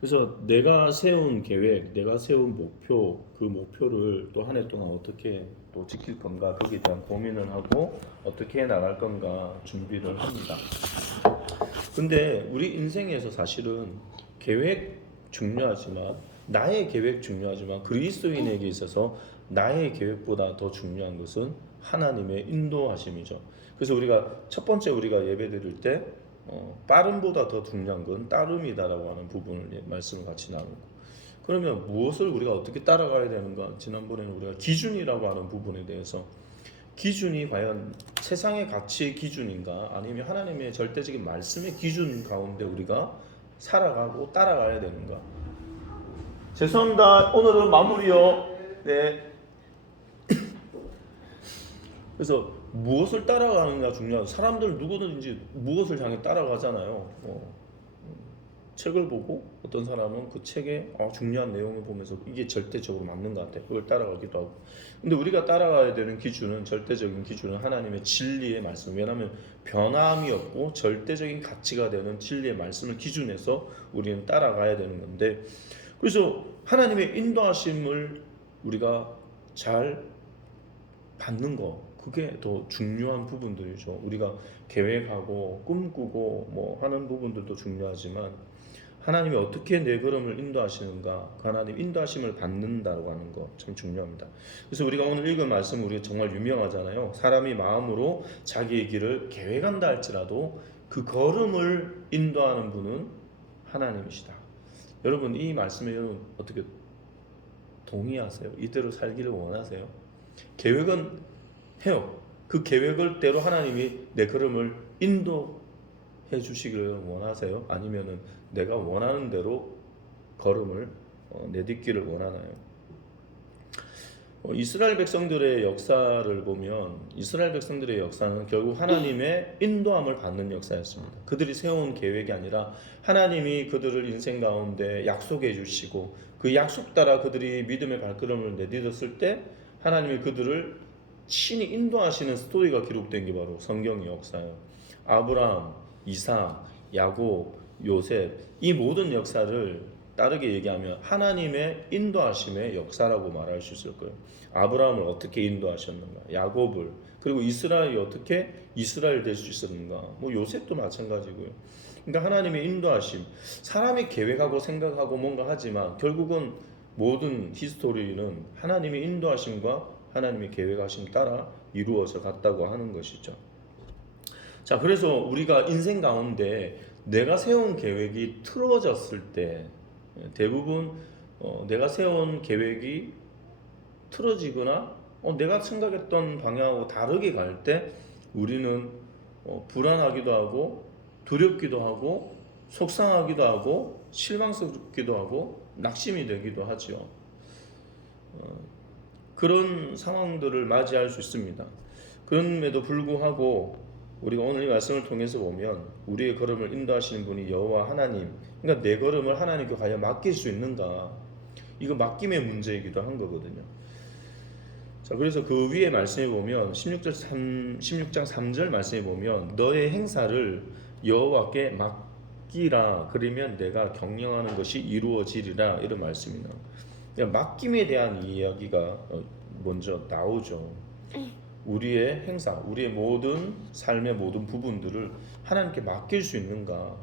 그래서 내가 세운 계획, 내가 세운 목표, 그 목표를 또 한 해 동안 어떻게 또 지킬 건가, 거기에 대한 고민을 하고 어떻게 해 나갈 건가 준비를 합니다. 근데 우리 인생에서 사실은 계획 중요하지만, 나의 계획 중요하지만, 그리스도인에게 있어서 나의 계획보다 더 중요한 것은 하나님의 인도하심이죠. 그래서 우리가 첫 번째 우리가 예배 드릴 때 빠름보다 더 중요한 건 따름이다라고 하는 부분을 말씀을 같이 나누고, 그러면 무엇을 우리가 어떻게 따라가야 되는가, 지난번에는 우리가 기준이라고 하는 부분에 대해서, 기준이 과연 세상의 가치의 기준인가 아니면 하나님의 절대적인 말씀의 기준 가운데 우리가 살아가고 따라가야 되는가. 죄송합니다. 오늘은 마무리요. 네. 그래서 무엇을 따라가느냐 중요하고, 사람들 누구든지 무엇을 향해 따라가잖아요. 책을 보고 어떤 사람은 그 책에 중요한 내용을 보면서 이게 절대적으로 맞는 것 같아, 그걸 따라가기도 하고. 근데 우리가 따라가야 되는 기준은, 절대적인 기준은 하나님의 진리의 말씀. 왜냐하면 변함이 없고 절대적인 가치가 되는 진리의 말씀을 기준해서 우리는 따라가야 되는 건데, 그래서 하나님의 인도하심을 우리가 잘 받는 거, 그게 더 중요한 부분들이죠. 우리가 계획하고 꿈꾸고 뭐 하는 부분들도 중요하지만, 하나님이 어떻게 내 걸음을 인도하시는가, 그 하나님 인도하심을 받는다고 하는 거 참 중요합니다. 그래서 우리가 오늘 읽은 말씀, 우리가 정말 유명하잖아요. 사람이 마음으로 자기의 길을 계획한다 할지라도 그 걸음을 인도하는 분은 하나님이시다. 여러분, 이 말씀에 여러분 어떻게 동의하세요? 이대로 살기를 원하세요? 계획은 해요. 그 계획을 대로 하나님이 내 걸음을 인도해 주시기를 원하세요? 아니면은 내가 원하는 대로 걸음을 내딛기를 원하나요? 이스라엘 백성들의 역사를 보면, 이스라엘 백성들의 역사는 결국 하나님의 인도함을 받는 역사였습니다. 그들이 세운 계획이 아니라 하나님이 그들을 인생 가운데 약속해 주시고, 그 약속 따라 그들이 믿음의 발걸음을 내딛었을 때 하나님이 그들을 친히 인도하시는 스토리가 기록된 게 바로 성경의 역사예요. 아브라함, 이삭, 야곱, 요셉, 이 모든 역사를 다르게 얘기하면 하나님의 인도하심의 역사라고 말할 수 있을 거예요. 아브라함을 어떻게 인도하셨는가, 야곱을, 그리고 이스라엘이 어떻게 이스라엘 될 수 있었는가, 뭐 요셉도 마찬가지고요. 그러니까 하나님의 인도하심, 사람이 계획하고 생각하고 뭔가 하지만 결국은 모든 히스토리는 하나님의 인도하심과 하나님의 계획하심 따라 이루어져 갔다고 하는 것이죠. 자, 그래서 우리가 인생 가운데 내가 세운 계획이 틀어졌을 때, 대부분 내가 세운 계획이 틀어지거나 내가 생각했던 방향하고 다르게 갈 때 우리는 불안하기도 하고 두렵기도 하고 속상하기도 하고 실망스럽기도 하고 낙심이 되기도 하죠. 그런 상황들을 맞이할 수 있습니다. 그럼에도 불구하고 우리가 오늘 이 말씀을 통해서 보면 우리의 걸음을 인도하시는 분이 여호와 하나님, 그러니까 내 걸음을 하나님께 과연 맡길 수 있는가, 이거 맡김의 문제이기도 한 거거든요. 자, 그래서 그 위에 말씀에 보면 16장 3절 말씀에 보면 너의 행사를 여호와께 맡기라, 그러면 내가 경영하는 것이 이루어지리라, 이런 말씀이 나와요. 그러니까 맡김에 대한 이야기가 먼저 나오죠. 우리의 행사, 우리의 모든 삶의 모든 부분들을 하나님께 맡길 수 있는가.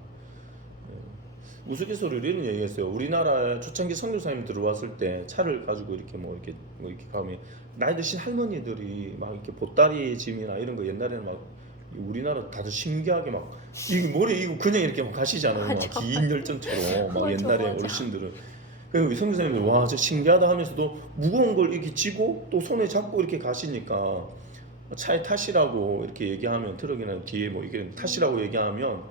우스갯소리로 이런 얘기했어요. 우리나라 초창기 선교사님 들어왔을 때 차를 가지고 이렇게 이렇게 가면 나이 드신 할머니들이 막 이렇게 보따리 짐이나 이런 거 옛날에는 막 우리나라 다들 신기하게 막 이게 뭐래 이거 그냥 이렇게 막 가시잖아요. 막 긴 열정처럼 막 옛날에 어르신들은. 그리고 선교사님들 와 저 신기하다 하면서도 무거운 걸 이렇게 쥐고 또 손에 잡고 이렇게 가시니까 차에 타시라고 이렇게 얘기하면, 트럭이나 뒤에 뭐 이렇게 타시라고 얘기하면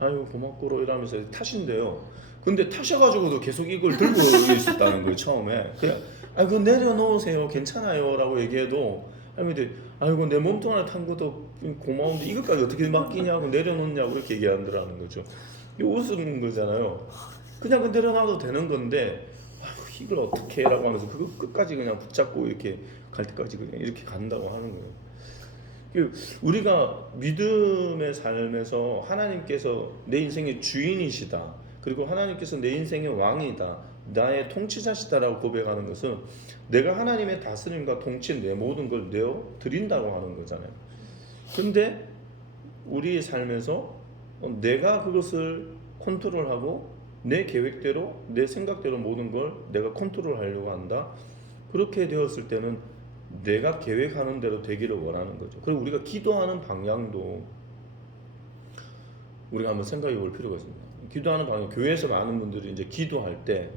아유 고맙고로 이러면서 타신대요. 근데 타셔가지고도 계속 이걸 들고 있었다는 거예요 처음에. 그냥 그거 내려놓으세요 괜찮아요 라고 얘기해도 할머니들이 아이고 내 몸통 하나 탄 것도 고마운데 이것까지 어떻게 맡기냐고 내려놓냐고 그렇게 얘기하더라는 거죠. 이거 웃는 거잖아요. 그냥 내려놔도 되는 건데 이걸 어떻게 라고 하면서 그거 끝까지 그냥 붙잡고 이렇게 갈 때까지 그냥 이렇게 간다고 하는 거예요. 우리가 믿음의 삶에서 하나님께서 내 인생의 주인이시다, 그리고 하나님께서 내 인생의 왕이다, 나의 통치자시다라고 고백하는 것은 내가 하나님의 다스림과 통치, 내 모든 걸 내어 드린다고 하는 거잖아요. 근데 우리의 삶에서 내가 그것을 컨트롤하고 내 계획대로, 내 생각대로 모든 걸 내가 컨트롤하려고 한다. 그렇게 되었을 때는 내가 계획하는 대로 되기를 원하는 거죠. 그리고 우리가 기도하는 방향도 우리가 한번 생각해 볼 필요가 있습니다. 기도하는 방향, 교회에서 많은 분들이 이제 기도할 때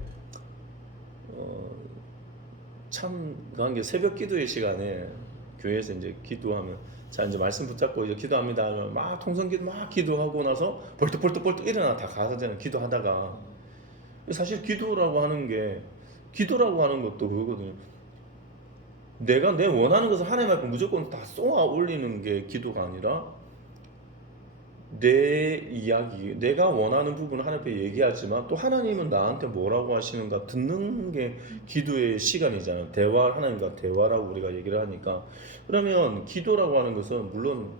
참 그런 게 새벽 기도의 시간에 교회에서 이제 기도하면, 자 이제 말씀 붙잡고 이제 기도합니다 하면 막 통성기도 막 기도하고 나서 벌떡 일어나 다 가서잖아요. 기도하다가 사실 기도라고 하는 것도 그거거든요. 내가 내 원하는 것을 하나님 앞에 무조건 다 쏘아 올리는 게 기도가 아니라, 내 이야기, 내가 원하는 부분을 하나님 앞에 얘기하지만 또 하나님은 나한테 뭐라고 하시는가 듣는 게 기도의 시간이잖아요. 하나님과 대화라고 우리가 얘기를 하니까. 그러면 기도라고 하는 것은 물론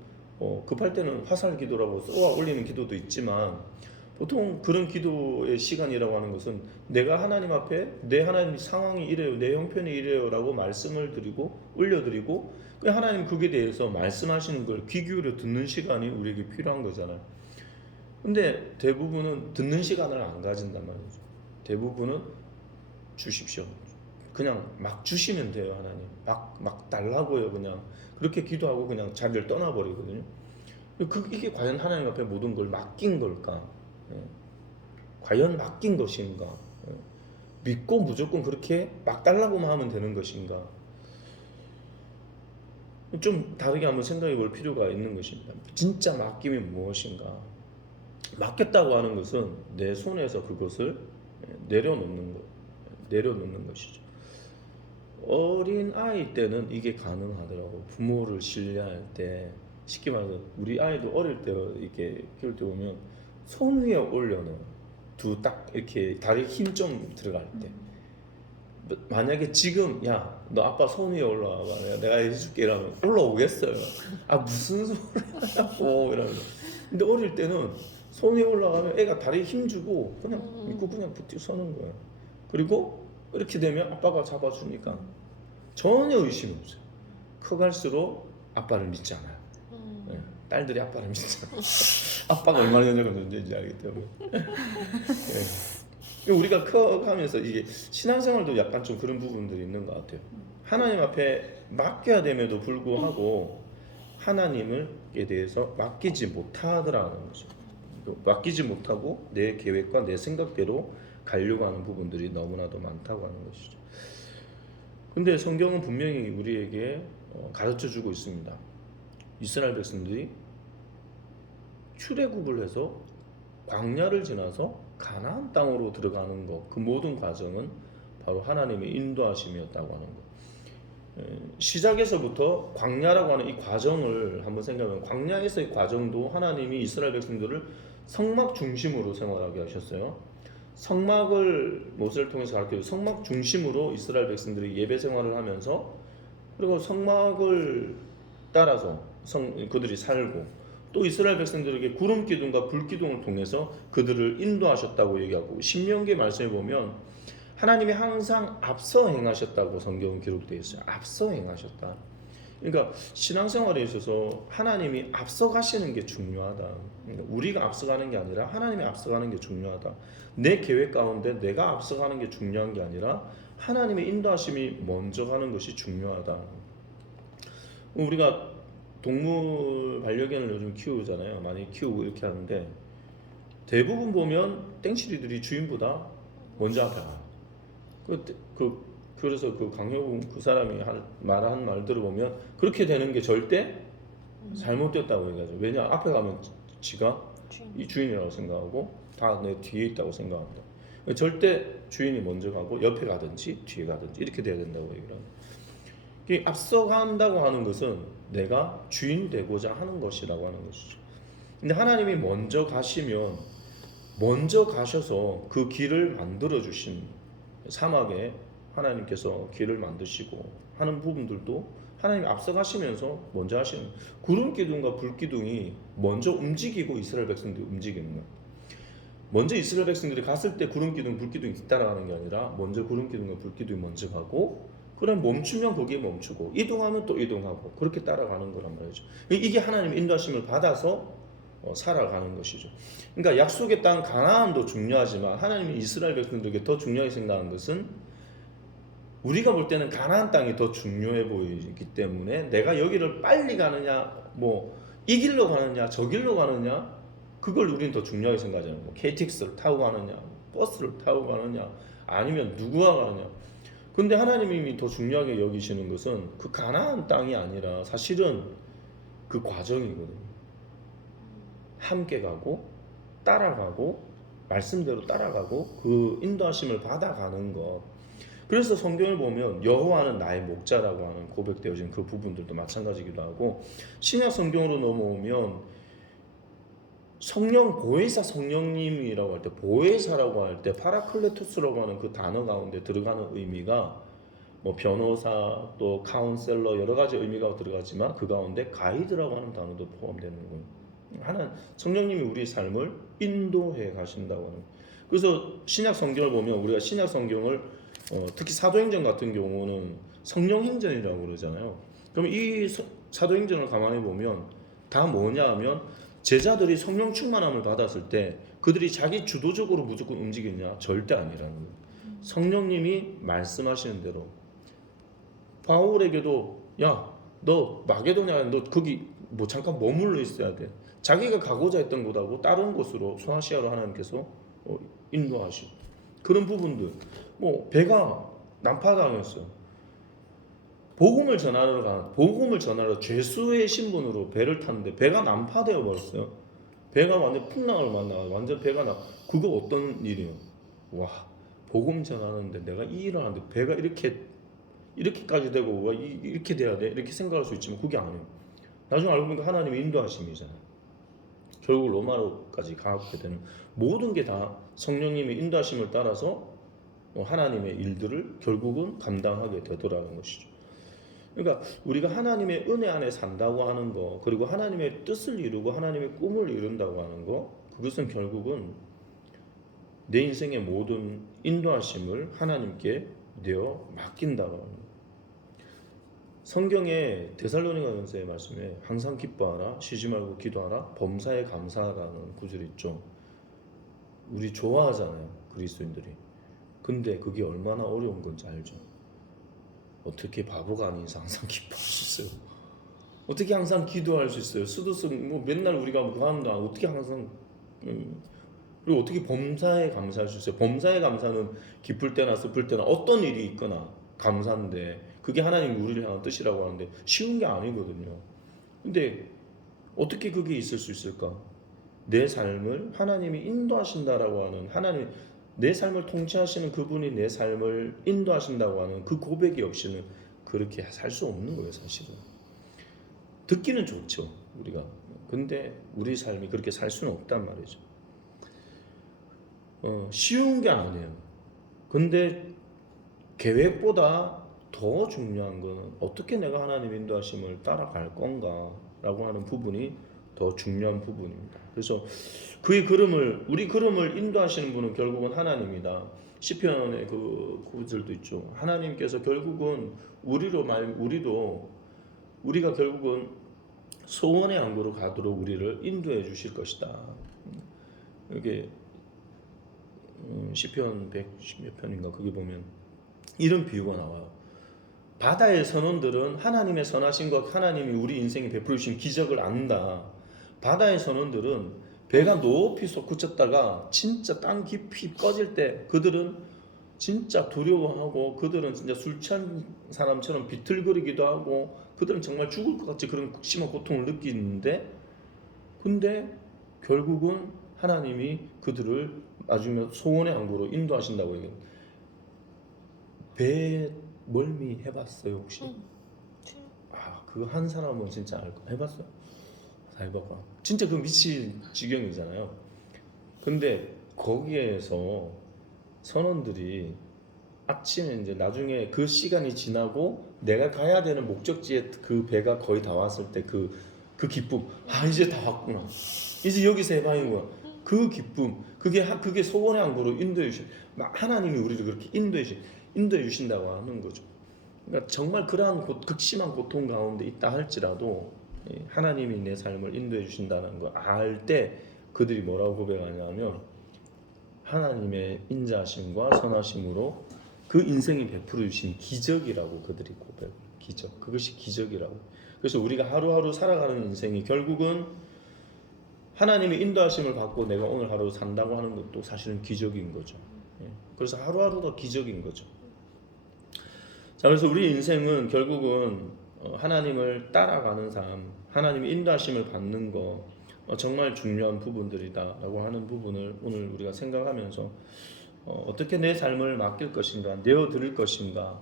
급할 때는 화살 기도라고 쏘아 올리는 기도도 있지만, 보통 그런 기도의 시간이라고 하는 것은 내가 하나님 앞에 내 하나님 상황이 이래요, 내 형편이 이래요 라고 말씀을 드리고 올려드리고, 하나님 그게 대해서 말씀하시는 걸 귀 기울여 듣는 시간이 우리에게 필요한 거잖아요. 근데 대부분은 듣는 시간을 안 가진단 말이죠. 대부분은 주십시오, 그냥 막 주시면 돼요. 하나님 막 달라고요. 그냥 그렇게 기도하고 그냥 자리를 떠나버리거든요. 이게 과연 하나님 앞에 모든 걸 맡긴 걸까? 과연 맡긴 것인가? 믿고 무조건 그렇게 막 달라고만 하면 되는 것인가? 좀 다르게 한번 생각해 볼 필요가 있는 것입니다. 진짜 맡김이 무엇인가? 맡겼다고 하는 것은 내 손에서 그것을 내려놓는 것이죠. 어린 아이 때는 이게 가능하더라고. 부모를 신뢰할 때, 쉽게 말해서 우리 아이도 어릴 때 이렇게 키울 때 보면 손 위에 올려놓은 딱 이렇게 다리 힘 좀 들어갈 때, 만약에 지금 야 너 아빠 손 위에 올라와봐, 내가 해줄게 이러면 올라오겠어요? 아 무슨 소리 하냐고 이러면. 근데 어릴 때는 손 위에 올라가면 애가 다리에 힘 주고 그냥 믿고 그냥 부티 서는 거예요. 그리고 이렇게 되면 아빠가 잡아주니까 전혀 의심이 없어요. 커갈수록 아빠를 믿지 않아요. 네, 딸들이 아빠를 믿지 않아요. 아빠가 얼마나 연약한 존재인지 알기 때문에. 네. 우리가 커가면서 이게 신앙생활도 약간 좀 그런 부분들이 있는 것 같아요. 하나님 앞에 맡겨야 됨에도 불구하고 하나님에 대해서 맡기지 못하더라는 거죠. 맡기지 못하고 내 계획과 내 생각대로 가려고 하는 부분들이 너무나도 많다고 하는 것이죠. 근데 성경은 분명히 우리에게 가르쳐주고 있습니다. 이스라엘 백성들이 출애굽을 해서 광야를 지나서 가나안 땅으로 들어가는 것, 그 모든 과정은 바로 하나님의 인도하심이었다고 하는 것. 시작에서부터 광야라고 하는 이 과정을 한번 생각하면, 광야에서의 과정도 하나님이 이스라엘 백성들을 성막 중심으로 생활하게 하셨어요. 성막을 모세를 통해서 가르쳐요. 성막 중심으로 이스라엘 백성들이 예배 생활을 하면서, 그리고 성막을 따라서 그들이 살고, 또 이스라엘 백성들에게 구름 기둥과 불 기둥을 통해서 그들을 인도하셨다고 얘기하고, 신명기 말씀에 보면 하나님이 항상 앞서 행하셨다고 성경은 기록되어 있어요. 앞서 행하셨다. 그러니까 신앙생활에 있어서 하나님이 앞서가시는 게 중요하다. 그러니까 우리가 앞서가는 게 아니라 하나님이 앞서가는 게 중요하다. 내 계획 가운데 내가 앞서가는 게 중요한 게 아니라 하나님의 인도하심이 먼저 가는 것이 중요하다. 우리가 동물 반려견을 요즘 키우잖아요. 많이 키우고 이렇게 하는데, 대부분 보면 땡치리들이 주인보다 먼저 앞에 가요. 그래서 그 강효궁 그 사람이 말한 말 들어보면 그렇게 되는 게 절대 잘못됐다고 얘기하죠. 왜냐, 앞에 가면 지가 이 주인이라고 생각하고 다 내 뒤에 있다고 생각합니다. 절대 주인이 먼저 가고 옆에 가든지 뒤에 가든지 이렇게 돼야 된다고 얘기를 합니다. 앞서간다고 하는 것은 내가 주인 되고자 하는 것이라고 하는 것이죠. 근데 하나님이 먼저 가시면, 먼저 가셔서 그 길을 만들어 주신, 사막에 하나님께서 길을 만드시고 하는 부분들도 하나님이 앞서 가시면서 먼저 하시는, 구름 기둥과 불 기둥이 먼저 움직이고 이스라엘 백성들이 움직이는 거예요. 먼저 이스라엘 백성들이 갔을 때 구름 기둥, 불 기둥이 따라가는 게 아니라 먼저 구름 기둥과 불 기둥이 먼저 가고 그럼 멈추면 거기에 멈추고 이동하면 또 이동하고 그렇게 따라가는 거란 말이죠. 이게 하나님의 인도하심을 받아서 살아가는 것이죠. 그러니까 약속의 땅 가나안도 중요하지만 하나님이 이스라엘 백성들에게 더 중요하게 생각한 것은 우리가 볼 때는 가나안 땅이 더 중요해 보이기 때문에 내가 여기를 빨리 가느냐 뭐 이 길로 가느냐 저 길로 가느냐 그걸 우리는 더 중요하게 생각하잖아요. 뭐 KTX를 타고 가느냐 버스를 타고 가느냐 아니면 누구와 가느냐. 근데 하나님이 더 중요하게 여기시는 것은 그 가나안 땅이 아니라 사실은 그 과정이거든요. 함께 가고 따라가고 말씀대로 따라가고 그 인도하심을 받아가는 것. 그래서 성경을 보면 여호와는 나의 목자라고 하는 고백되어진 그 부분들도 마찬가지기도 하고 신약 성경으로 넘어오면 성령 보혜사 성령님이라고 할 때 보혜사라고 할 때 파라클레토스라고 하는 그 단어 가운데 들어가는 의미가 뭐 변호사 또 카운셀러 여러 가지 의미가 들어가지만 그 가운데 가이드라고 하는 단어도 포함되는 거예요. 하나 성령님이 우리 삶을 인도해 가신다고 하는. 그래서 신약 성경을 보면 우리가 신약 성경을 특히 사도행전 같은 경우는 성령행전이라고 그러잖아요. 그럼 이 사도행전을 가만히 보면 다 뭐냐 하면 제자들이 성령 충만함을 받았을 때 그들이 자기 주도적으로 무조건 움직이냐? 절대 아니라는 거예요. 성령님이 말씀하시는 대로 바울에게도 야, 너 마게도냐 너 거기 뭐 잠깐 머물러 있어야 돼. 자기가 가고자 했던 곳하고 다른 곳으로 소아시아로 하나님께서 인도하시고 그런 부분들 뭐 배가 난파당했어요. 복음을 전하러 죄수의 신분으로 배를 탔는데 배가 난파되어 버렸어요. 배가 완전 풍랑을 만나 완전 배가 나. 그거 어떤 일이에요? 와, 복음 전하는데 내가 이 일을 하는데 배가 이렇게까지 되고 와, 이렇게 돼야 돼 이렇게 생각할 수 있지만 그게 아니에요. 나중에 알고 보니까 하나님의 인도하심이잖아요. 결국 로마로까지 가게 되는 모든 게 다 성령님의 인도하심을 따라서 하나님의 일들을 결국은 감당하게 되더라는 것이죠. 그러니까 우리가 하나님의 은혜 안에 산다고 하는 거 그리고 하나님의 뜻을 이루고 하나님의 꿈을 이룬다고 하는 거 그것은 결국은 내 인생의 모든 인도하심을 하나님께 내어 맡긴다고 하는 거. 성경의 데살로니가전서의 말씀에 항상 기뻐하라 쉬지 말고 기도하라 범사에 감사하라는 구절이 있죠. 우리 좋아하잖아요 그리스도인들이. 근데 그게 얼마나 어려운 건지 알죠. 어떻게 바보가 아닌 이상 항상 기뻐할 수 있어요? 어떻게 항상 기도할 수 있어요? 수도승 뭐 맨날 우리가 그거 한다 어떻게 항상 그리고 어떻게 범사에 감사할 수 있어요? 범사에 감사는 기쁠 때나 슬플 때나 어떤 일이 있거나 감사인데 그게 하나님 우리를 향한 뜻이라고 하는데 쉬운 게 아니거든요. 근데 어떻게 그게 있을 수 있을까? 내 삶을 하나님이 인도하신다라고 하는 하나님 내 삶을 통치하시는 그분이 내 삶을 인도하신다고 하는 그 고백이 없이는 그렇게 살 수 없는 거예요 사실은. 듣기는 좋죠 우리가. 근데 우리 삶이 그렇게 살 수는 없단 말이죠. 쉬운 게 아니에요. 근데 계획보다 더 중요한 거는 어떻게 내가 하나님 인도하심을 따라갈 건가 라고 하는 부분이 더 중요한 부분입니다. 그래서 그의 걸음을 우리 걸음을 인도하시는 분은 결국은 하나님이다. 시편의 그 구절도 있죠. 하나님께서 결국은 우리가 결국은 소원의 항구로 가도록 우리를 인도해 주실 것이다. 이게 시편 110몇 편인가 거기 보면 이런 비유가 나와요. 바다의 선원들은 하나님의 선하심과 하나님이 우리 인생에 베풀어 주신 기적을 안다. 바다의 선원들은 배가 높이 솟구쳤다가 진짜 땅 깊이 꺼질 때 그들은 진짜 두려워하고 그들은 진짜 술 취한 사람처럼 비틀거리기도 하고 그들은 정말 죽을 것 같이 그런 극심한 고통을 느끼는데 근데 결국은 하나님이 그들을 나중에 소원의 항구로 인도하신다고 얘기해요. 배 멀미 해봤어요 혹시? 그 한 사람은 진짜 알 거 해봤어요? 다 해봐봐. 진짜 그 미친 지경이잖아요. 근데 거기에서 선원들이 아침에 이제 나중에 그 시간이 지나고 내가 가야 되는 목적지에 그 배가 거의 다 왔을 때 그 기쁨 이제 다 왔구나 이제 여기서 해방인 거야 그 기쁨, 그게 소원의 항구로 인도해 주신, 하나님이 우리를 그렇게 인도해 주신다고 하는 거죠. 그러니까 정말 그러한 극심한 고통 가운데 있다 할지라도 하나님이 내 삶을 인도해 주신다는 걸 알 때 그들이 뭐라고 고백하냐면 하나님의 인자하심과 선하심으로 그 인생이 베풀어 주신 기적이라고 그들이 고백. 기적. 그것이 기적이라고. 그래서 우리가 하루하루 살아가는 인생이 결국은 하나님의 인도하심을 받고 내가 오늘 하루 산다고 하는 것도 사실은 기적인 거죠. 그래서 하루하루가 기적인 거죠. 자, 그래서 우리 인생은 결국은 하나님을 따라가는 삶, 하나님의 인도하심을 받는 거 정말 중요한 부분들이다라고 하는 부분을 오늘 우리가 생각하면서 어떻게 내 삶을 맡길 것인가, 내어드릴 것인가,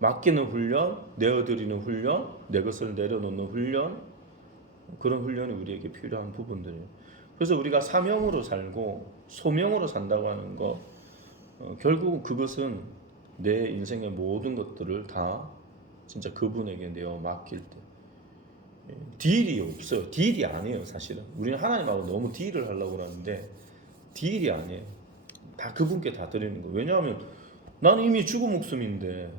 맡기는 훈련, 내어드리는 훈련, 내 것을 내려놓는 훈련, 그런 훈련이 우리에게 필요한 부분들이에요. 그래서 우리가 사명으로 살고 소명으로 산다고 하는 것, 결국 그것은 내 인생의 모든 것들을 다 진짜 그분에게 내어 맡길 때 딜이 없어요. 딜이 아니에요. 사실은 우리는 하나님하고 너무 딜을 하려고 하는데 딜이 아니에요. 다 그분께 다 드리는 거예요. 왜냐하면 나는 이미 죽은 목숨인데,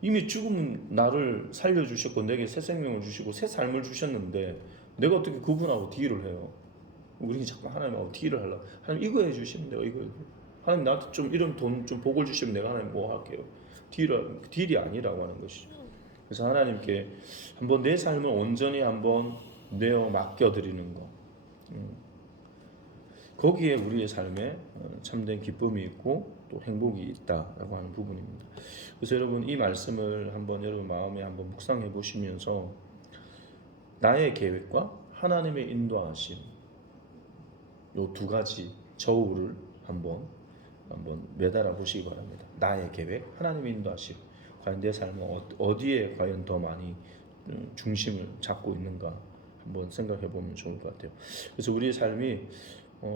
이미 죽은 나를 살려주셨고 내게 새 생명을 주시고 새 삶을 주셨는데 내가 어떻게 그분하고 딜을 해요? 우리는 자꾸 하나님하고 딜을 하려고. 하나님 이거 해주시면 내가 이거 해요. 하나님 나한테 좀 이런 돈 좀 복을 주시면 내가 하나님 뭐 할게요. 딜이 아니라고 하는 것이죠. 그래서 하나님께 한번 내 삶을 온전히 한번 내어 맡겨드리는 거, 거기에 우리의 삶에 참된 기쁨이 있고 또 행복이 있다라고 하는 부분입니다. 그래서 여러분 이 말씀을 한번 여러분 마음에 한번 묵상해 보시면서 나의 계획과 하나님의 인도하심, 요 두 가지 저울을 한번 매달아 보시기 바랍니다. 나의 계획, 하나님의 인도하심. 과연 내 삶은 어디에 과연 더 많이 중심을 잡고 있는가 한번 생각해 보면 좋을 것 같아요. 그래서 우리의 삶이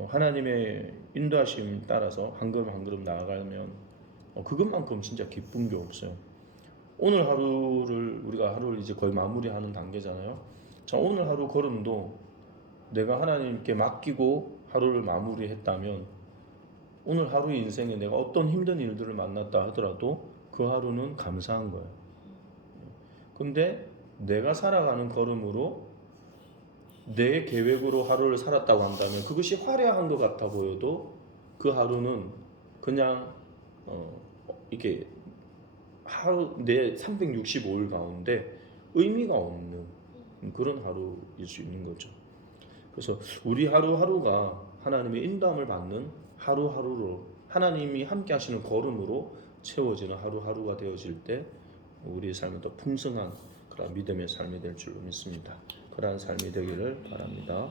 하나님의 인도하심 따라서 한 걸음 한 걸음 나아가면 그것만큼 진짜 기쁜 게 없어요. 오늘 하루를 우리가 하루를 이제 거의 마무리하는 단계잖아요. 자, 오늘 하루 걸음도 내가 하나님께 맡기고 하루를 마무리했다면 오늘 하루 인생에 내가 어떤 힘든 일들을 만났다 하더라도 그 하루는 감사한 거예요. 근데 내가 살아가는 걸음으로 내 계획으로 하루를 살았다고 한다면 그것이 화려한 것 같아 보여도 그 하루는 그냥 이렇게 하루 내 365일 가운데 의미가 없는 그런 하루일 수 있는 거죠. 그래서 우리 하루하루가 하나님의 인도함을 받는 하루하루로 하나님이 함께 하시는 걸음으로 채워지는 하루하루가 되어질 때 우리의 삶은 더 풍성한 그런 믿음의 삶이 될 줄로 믿습니다. 그러한 삶이 되기를 바랍니다.